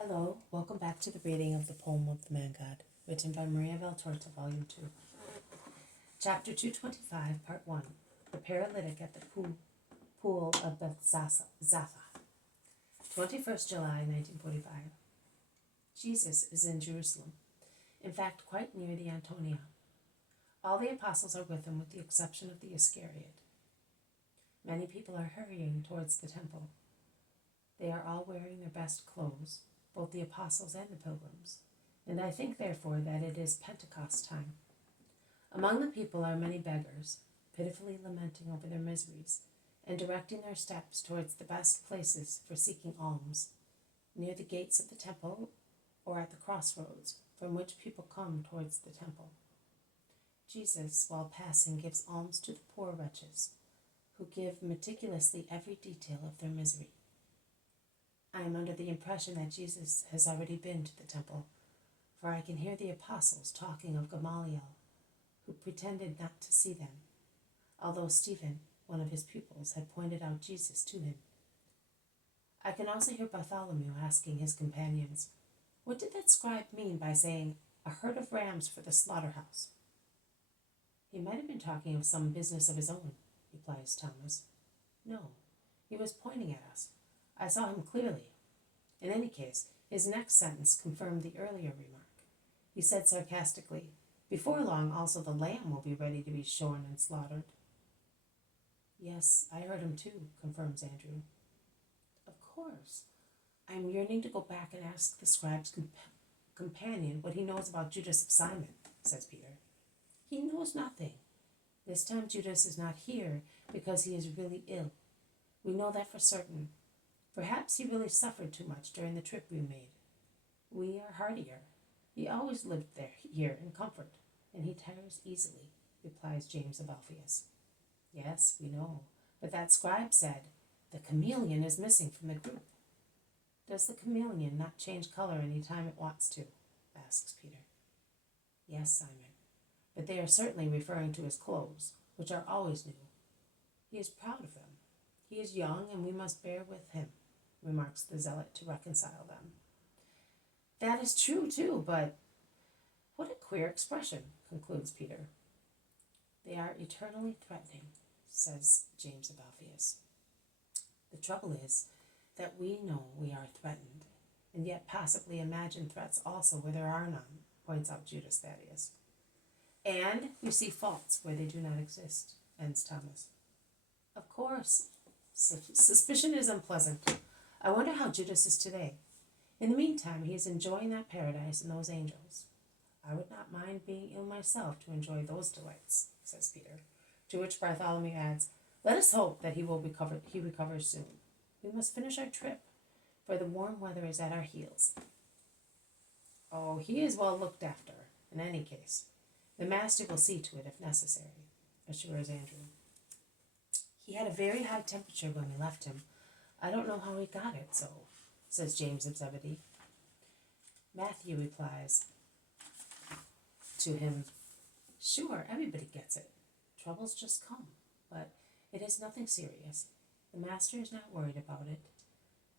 Hello, welcome back to the reading of the poem of the Man-God, written by Man-GOD-Vol2, Volume 2. Chapter 225, Part 1, The Paralytic at the Pool of Bethzatha, 21st July, 1945. Jesus is in Jerusalem, in fact quite near the Antonia. All the apostles are with him with the exception of the Iscariot. Many people are hurrying towards the temple. They are all wearing their best clothes, both the apostles and the pilgrims, and I think therefore that it is Pentecost time. Among the people are many beggars, pitifully lamenting over their miseries, and directing their steps towards the best places for seeking alms, near the gates of the temple or at the crossroads from which people come towards the temple. Jesus, while passing, gives alms to the poor wretches, who give meticulously every detail of their misery. I am under the impression that Jesus has already been to the temple, for I can hear the apostles talking of Gamaliel, who pretended not to see them, although Stephen, one of his pupils, had pointed out Jesus to him. I can also hear Bartholomew asking his companions, "What did that scribe mean by saying, 'a herd of rams for the slaughterhouse'?" "He might have been talking of some business of his own," replies Thomas. "No, he was pointing at us. I saw him clearly." In any case, his next sentence confirmed the earlier remark. He said sarcastically, "Before long also the lamb will be ready to be shorn and slaughtered." "Yes, I heard him too," confirms Andrew. "Of course. I'm yearning to go back and ask the scribe's companion what he knows about Judas of Simon," says Peter. "He knows nothing. This time Judas is not here because he is really ill. We know that for certain. Perhaps he really suffered too much during the trip we made. We are hardier. He always lived here in comfort, and he tires easily," replies James of Alphaeus. "Yes, we know, but that scribe said, 'The chameleon is missing from the group.' Does the chameleon not change color any time it wants to?" asks Peter. "Yes, Simon, but they are certainly referring to his clothes, which are always new. He is proud of them. He is young, and we must bear with him," remarks the zealot to reconcile them. "That is true, too, but what a queer expression," concludes Peter. "They are eternally threatening," says James of Alphaeus. "The trouble is that we know we are threatened, and yet possibly imagine threats also where there are none," points out Judas Thaddeus. "And we see faults where they do not exist," ends Thomas. "Of course. Suspicion is unpleasant. I wonder how Judas is today. In the meantime, he is enjoying that paradise and those angels. I would not mind being ill myself to enjoy those delights," says Peter, to which Bartholomew adds, "Let us hope that he recovers soon. We must finish our trip, for the warm weather is at our heels." "Oh, he is well looked after, in any case. The master will see to it if necessary," assures Andrew. "He had a very high temperature when we left him. I don't know how he got it so," says James of Zebedee. Matthew replies to him, "Sure, everybody gets it. Troubles just come, but it is nothing serious. The master is not worried about it.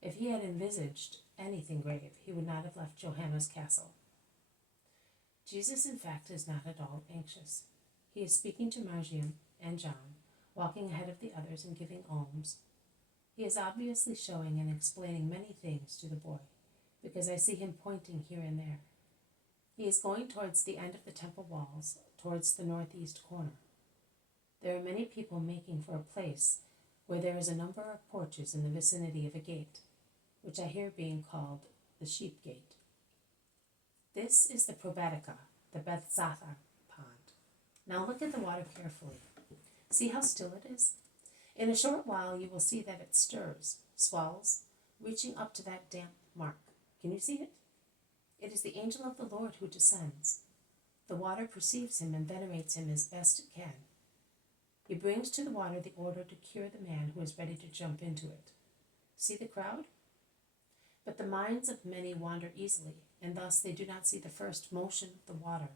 If he had envisaged anything grave, he would not have left Johanna's castle." Jesus, in fact, is not at all anxious. He is speaking to Marcion and John, walking ahead of the others and giving alms. He is obviously showing and explaining many things to the boy, because I see him pointing here and there. He is going towards the end of the temple walls, towards the northeast corner. There are many people making for a place where there is a number of porches in the vicinity of a gate, which I hear being called the Sheep Gate. This is the Paralytic, the Bethzatha pond. Now look at the water carefully. See how still it is? In a short while you will see that it stirs, swells, reaching up to that damp mark. Can you see it? It is the angel of the Lord who descends. The water perceives him and venerates him as best it can. He brings to the water the order to cure the man who is ready to jump into it. See the crowd? But the minds of many wander easily, and thus they do not see the first motion of the water,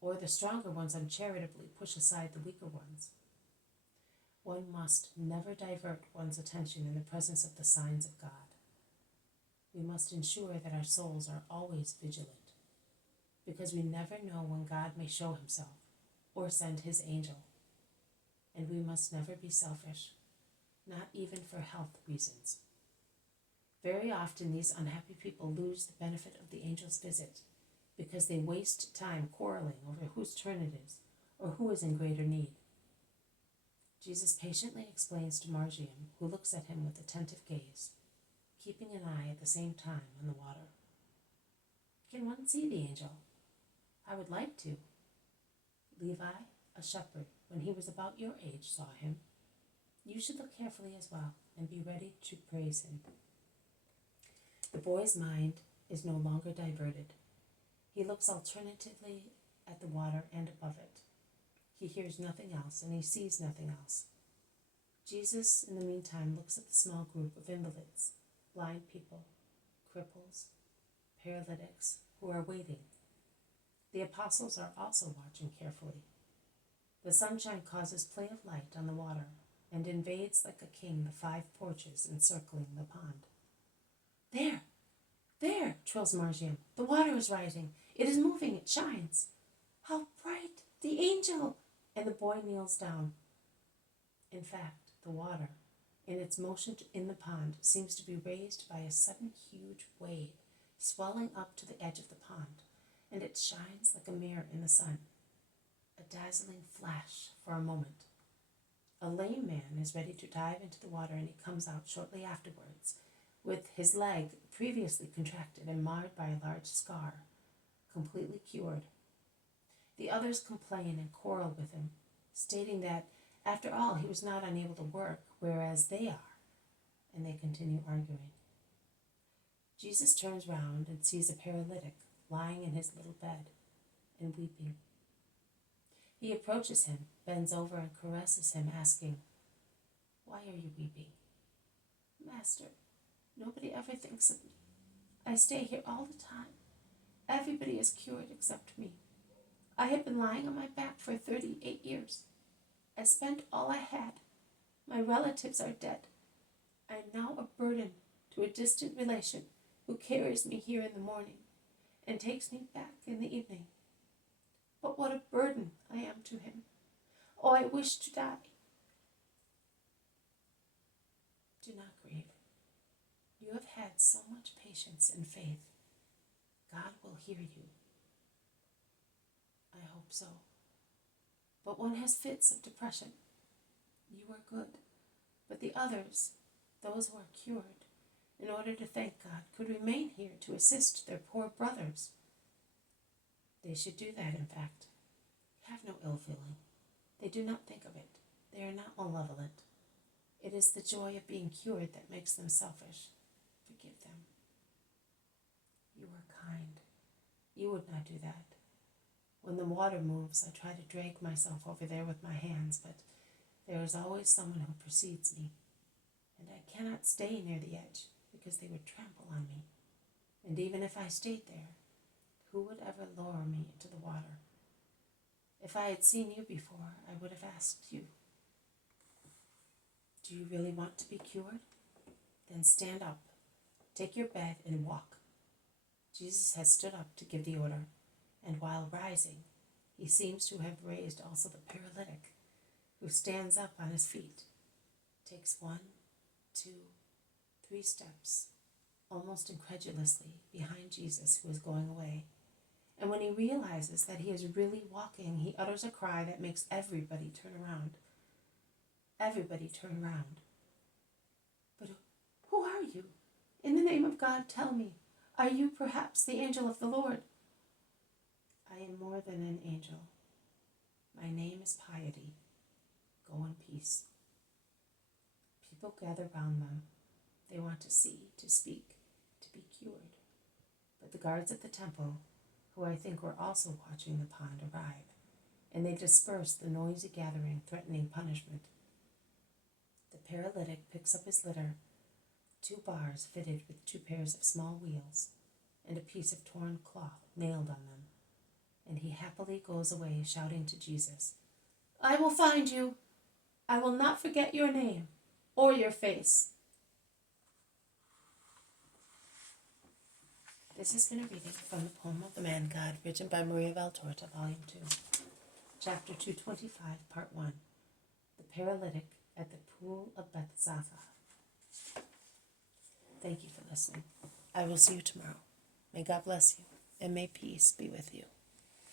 or the stronger ones uncharitably push aside the weaker ones. One must never divert one's attention in the presence of the signs of God. We must ensure that our souls are always vigilant, because we never know when God may show himself or send his angel. And we must never be selfish, not even for health reasons. Very often these unhappy people lose the benefit of the angel's visit because they waste time quarreling over whose turn it is or who is in greater need. Jesus patiently explains to Margium, who looks at him with attentive gaze, keeping an eye at the same time on the water. Can one see the angel? I would like to. Levi, a shepherd, when he was about your age, saw him. You should look carefully as well and be ready to praise him. The boy's mind is no longer diverted. He looks alternatively at the water and above it. He hears nothing else and he sees nothing else. Jesus, in the meantime, looks at the small group of invalids, blind people, cripples, paralytics, who are waiting. The apostles are also watching carefully. The sunshine causes play of light on the water and invades like a king the 5 porches encircling the pond. There! There! Trills Margium. The water is rising. It is moving. It shines. How bright! The angel! And the boy kneels down. In fact, the water, in its motion in the pond, seems to be raised by a sudden huge wave, swelling up to the edge of the pond, and it shines like a mirror in the sun. A dazzling flash for a moment. A lame man is ready to dive into the water, and he comes out shortly afterwards, with his leg previously contracted and marred by a large scar, completely cured. The others complain and quarrel with him, stating that, after all, he was not unable to work, whereas they are, and they continue arguing. Jesus turns round and sees a paralytic lying in his little bed and weeping. He approaches him, bends over and caresses him, asking, "Why are you weeping?" "Master, nobody ever thinks of me. I stay here all the time. Everybody is cured except me. I have been lying on my back for 38 years. I spent all I had. My relatives are dead. I am now a burden to a distant relation who carries me here in the morning and takes me back in the evening. But what a burden I am to him. Oh, I wish to die." Do not grieve. You have had so much patience and faith. God will hear you. I hope so. But one has fits of depression. You are good, but the others, those who are cured, in order to thank God, could remain here to assist their poor brothers. They should do that, in fact. Have no ill feeling. They do not think of it. They are not malevolent. It is the joy of being cured that makes them selfish. Forgive them. You are kind. You would not do that. When the water moves, I try to drag myself over there with my hands, but there is always someone who precedes me, and I cannot stay near the edge because they would trample on me. And even if I stayed there, who would ever lower me into the water? If I had seen you before, I would have asked you. Do you really want to be cured? Then stand up, take your bed, and walk. Jesus has stood up to give the order, and while rising, he seems to have raised also the paralytic, who stands up on his feet, takes 1, 2, 3 steps, almost incredulously, behind Jesus, who is going away. And when he realizes that he is really walking, he utters a cry that makes everybody turn around. Everybody turn around. But who are you? In the name of God, tell me, are you perhaps the angel of the Lord? I am more than an angel. My name is Piety. Go in peace. People gather round them. They want to see, to speak, to be cured. But the guards at the temple, who I think were also watching the pond, arrive, and they disperse the noisy gathering, threatening punishment. The paralytic picks up his litter, 2 bars fitted with 2 pairs of small wheels, and a piece of torn cloth nailed on them, and he happily goes away shouting to Jesus, "I will find you. I will not forget your name or your face." This has been a reading from the poem of the Man-God, written by Maria Valtorta, Volume 2, Chapter 225, Part 1, The Paralytic at the Pool of Bethzatha. Thank you for listening. I will see you tomorrow. May God bless you, and may peace be with you.